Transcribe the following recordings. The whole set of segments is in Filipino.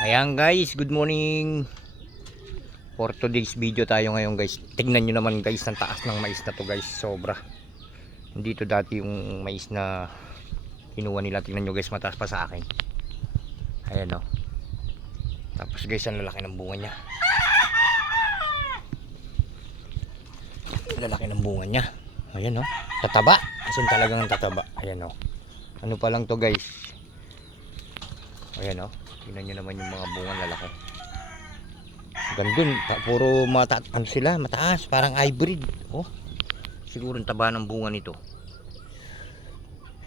Ayan guys, good morning. For today's video tayo ngayon guys. Tignan nyo naman guys ang taas ng mais na to guys. Sobra. Hindi to dati yung mais na kinuha nila. Tignan nyo guys, mataas pa sa akin. Ayan o. Tapos guys, ang lalaki ng bunga nya. Lalaki ng bunga nya. Ayan o. Tataba. Asin talagang tataba. Ayan o. Ano pa lang to guys. Ayan o. Tingnan nyo naman yung mga bunga lalaki. Gandun, puro ano sila, mataas, parang hybrid. Oh, siguro taba ng bunga nito.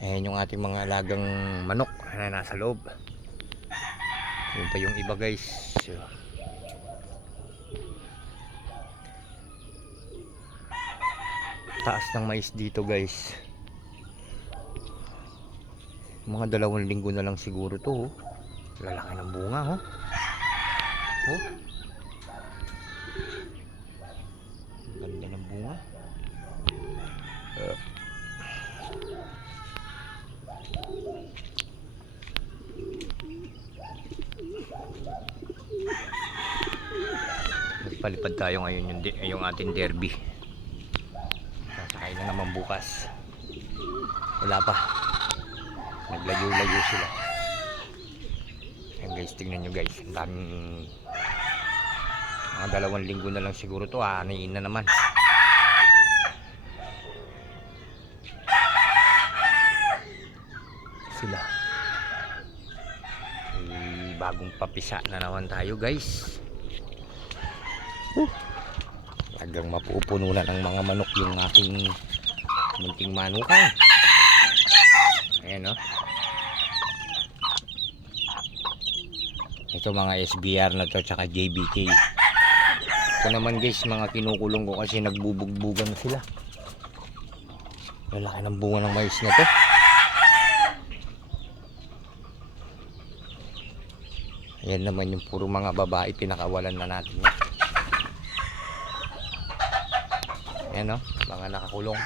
Ayan yung ating mga alagang manok na nasa loob. Yun pa yung iba guys. So, taas ng mais dito guys. Mga 2 linggo na lang siguro to. Oh. Lalaki ng bunga, oh. Oh. Ganda ng bunga. Palipad tayo ngayon yung ating derby. Sasakay na naman bukas. Wala pa. Naglayo-layo sila. Ayan guys, tingnan nyo guys, ang daming mga 2 linggo na lang siguro to, aniin na naman. Sila bagong papisa na naman tayo guys. Talagang mapupuno na ng mga manok yung aking munting manukan. Ayan o. Ito mga SBR na to tsaka JBK. Ito naman guys, mga kinukulong ko kasi nagbubugbugan na sila. Lalaki ng bunga ng mais na to. Ayan naman yung puro mga babae, pinakawalan na natin yan. Ayan o, mga nakakulong.